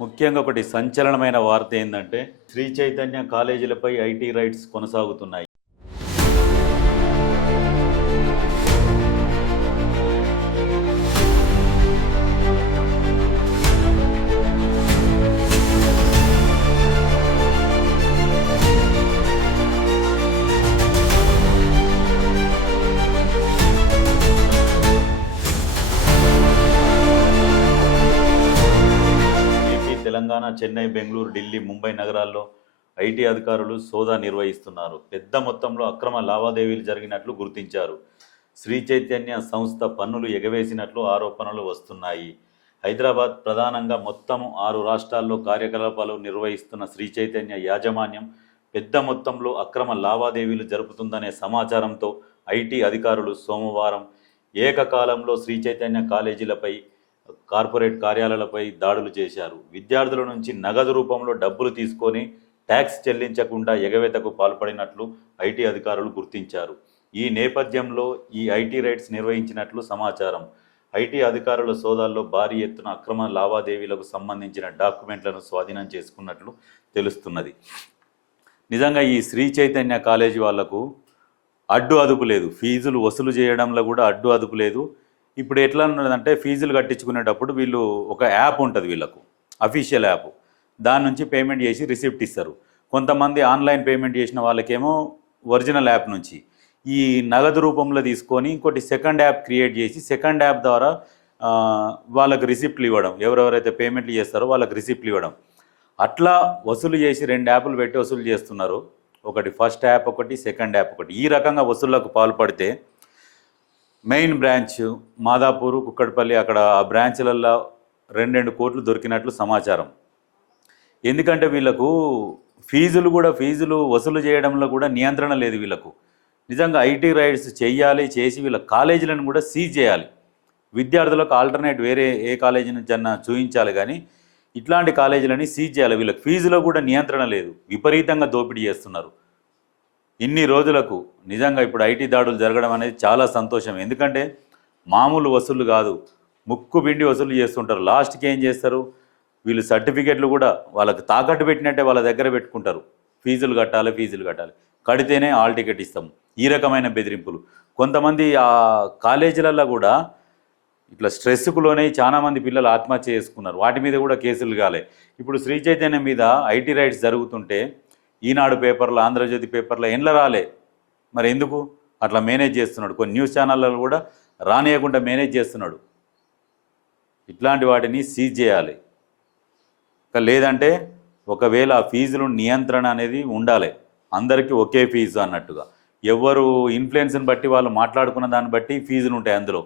ముఖ్యంగా ఒకటి సంచలనమైన వార్త ఏంటంటే శ్రీ చైతన్య కాలేజీలపై ఐటీ రైట్స్ కొనసాగుతున్నాయి. ఏపీ, తెలంగాణ, చెన్నై, బెంగళూరు, ఢిల్లీ, ముంబై నగరాల్లో ఐటీ అధికారులు సోదా నిర్వహిస్తున్నారు. పెద్ద మొత్తంలో అక్రమ లావాదేవీలు జరిగినట్లు గుర్తించారు. శ్రీ చైతన్య సంస్థ పన్నులు ఎగవేసినట్లు ఆరోపణలు వస్తున్నాయి. హైదరాబాద్ ప్రధానంగా మొత్తం 6 రాష్ట్రాల్లో కార్యకలాపాలు నిర్వహిస్తున్న శ్రీ చైతన్య యాజమాన్యం పెద్ద మొత్తంలో అక్రమ లావాదేవీలు జరుపుతుందనే సమాచారంతో ఐటీ అధికారులు సోమవారం ఏకకాలంలో శ్రీ చైతన్య కాలేజీలపై, కార్పొరేట్ కార్యాలయాలపై దాడులు చేశారు. విద్యార్థుల నుంచి నగదు రూపంలో డబ్బులు తీసుకొని ట్యాక్స్ చెల్లించకుండా ఎగవేతకు పాల్పడినట్లు ఐటీ అధికారులు గుర్తించారు. ఈ నేపథ్యంలో ఈ ఐటీ రైడ్స్ నిర్వహించినట్లు సమాచారం. ఐటీ అధికారుల సోదాల్లో భారీ ఎత్తున అక్రమ లావాదేవీలకు సంబంధించిన డాక్యుమెంట్లను స్వాధీనం చేసుకున్నట్లు తెలుస్తున్నది. నిజంగా ఈ శ్రీ చైతన్య కాలేజీ వాళ్లకు అడ్డు అదుపు లేదు. ఫీజులు వసూలు చేయడంలో కూడా అడ్డు అదుపు లేదు. ఇప్పుడు ఎట్లా ఉన్నదంటే ఫీజులు కట్టించుకునేటప్పుడు వీళ్ళు ఒక యాప్ ఉంటుంది, వీళ్ళకు అఫీషియల్ యాప్, దాని నుంచి పేమెంట్ చేసి రిసిప్ట్ ఇస్తారు. కొంతమంది ఆన్లైన్ పేమెంట్ చేసిన వాళ్ళకేమో ఒరిజినల్ యాప్ నుంచి ఈ నగదు రూపంలో తీసుకొని ఇంకోటి సెకండ్ యాప్ క్రియేట్ చేసి సెకండ్ యాప్ ద్వారా వాళ్ళకు రిసిప్ట్లు ఇవ్వడం, ఎవరెవరైతే పేమెంట్లు చేస్తారో వాళ్ళకి రిసిప్ట్లు ఇవ్వడం, అట్లా వసూలు చేసి 2 యాప్లు పెట్టి వసూలు చేస్తున్నారు. ఒకటి ఫస్ట్ యాప్, ఒకటి సెకండ్ యాప్ ఒకటి. ఈ రకంగా వసూళ్లకు పాల్పడితే మెయిన్ బ్రాంచ్ మాదాపూర్, కుక్కడపల్లి, అక్కడ ఆ బ్రాంచ్లలో 2 కోట్లు దొరికినట్లు సమాచారం. ఎందుకంటే వీళ్ళకు ఫీజులు వసూలు చేయడంలో కూడా నియంత్రణ లేదు వీళ్ళకు. నిజంగా ఐటీ రైడ్స్ చేసి వీళ్ళ కాలేజీలను కూడా సీజ్ చేయాలి. విద్యార్థులకు ఆల్టర్నేట్ వేరే ఏ కాలేజీ నుంచి అన్నా చూపించాలి, కానీ ఇట్లాంటి కాలేజీలని సీజ్ చేయాలి. వీళ్ళకి ఫీజులో కూడా నియంత్రణ లేదు, విపరీతంగా దోపిడీ చేస్తున్నారు. ఇన్ని రోజులకు నిజంగా ఇప్పుడు ఐటీ దాడులు జరగడం అనేది చాలా సంతోషం. ఎందుకంటే మామూలు వసూళ్ళు కాదు, ముక్కు పిండి వసూలు చేస్తుంటారు. లాస్ట్కి ఏం చేస్తారు, వీళ్ళు సర్టిఫికెట్లు కూడా వాళ్ళకి తాకట్టు పెట్టినట్టే వాళ్ళ దగ్గర పెట్టుకుంటారు. ఫీజులు కట్టాలి, కడితేనే హాల్ టికెట్ ఇస్తాం. ఈ రకమైన బెదిరింపులు. కొంతమంది ఆ కాలేజీలలో కూడా ఇట్లా స్ట్రెస్కు లోనే చాలామంది పిల్లలు ఆత్మహత్య చేసుకున్నారు. వాటి మీద కూడా కేసులు కాలే. ఇప్పుడు శ్రీ చైతన్యం మీద ఐటీ రైట్స్ జరుగుతుంటే ఈనాడు పేపర్లో, ఆంధ్రజ్యోతి పేపర్లో ఎండ్ల రాలే. మరి ఎందుకు అట్లా మేనేజ్ చేస్తున్నాడు? కొన్ని న్యూస్ ఛానళ్ళలో కూడా రానియకుండా మేనేజ్ చేస్తున్నాడు. ఇట్లాంటి వాటిని సీజ్ చేయాలి. లేదంటే ఒకవేళ ఆ ఫీజులు నియంత్రణ అనేది ఉండాలి, అందరికీ ఒకే ఫీజు అన్నట్టుగా. ఎవరు ఇన్ఫ్లుయెన్స్ని బట్టి వాళ్ళు మాట్లాడుకున్న దాన్ని బట్టి ఫీజులు ఉంటాయి. అందులో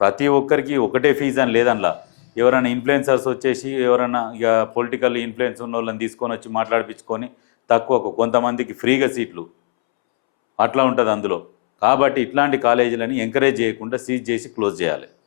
ప్రతి ఒక్కరికి ఒకటే ఫీజు అని లేదనలా. ఎవరైనా ఇన్ఫ్లుయెన్సర్స్ వచ్చేసి ఎవరైనా ఇక పొలిటికల్ ఇన్ఫ్లుయెన్స్ ఉన్న వాళ్ళని తీసుకొని వచ్చి మాట్లాడిపించుకొని తక్కువకు, కొంతమందికి ఫ్రీగా సీట్లు, అట్లా ఉంటుంది అందులో. కాబట్టి ఇట్లాంటి కాలేజీలని ఎంకరేజ్ చేయకుండా సీజ్ చేసి క్లోజ్ చేయాలి.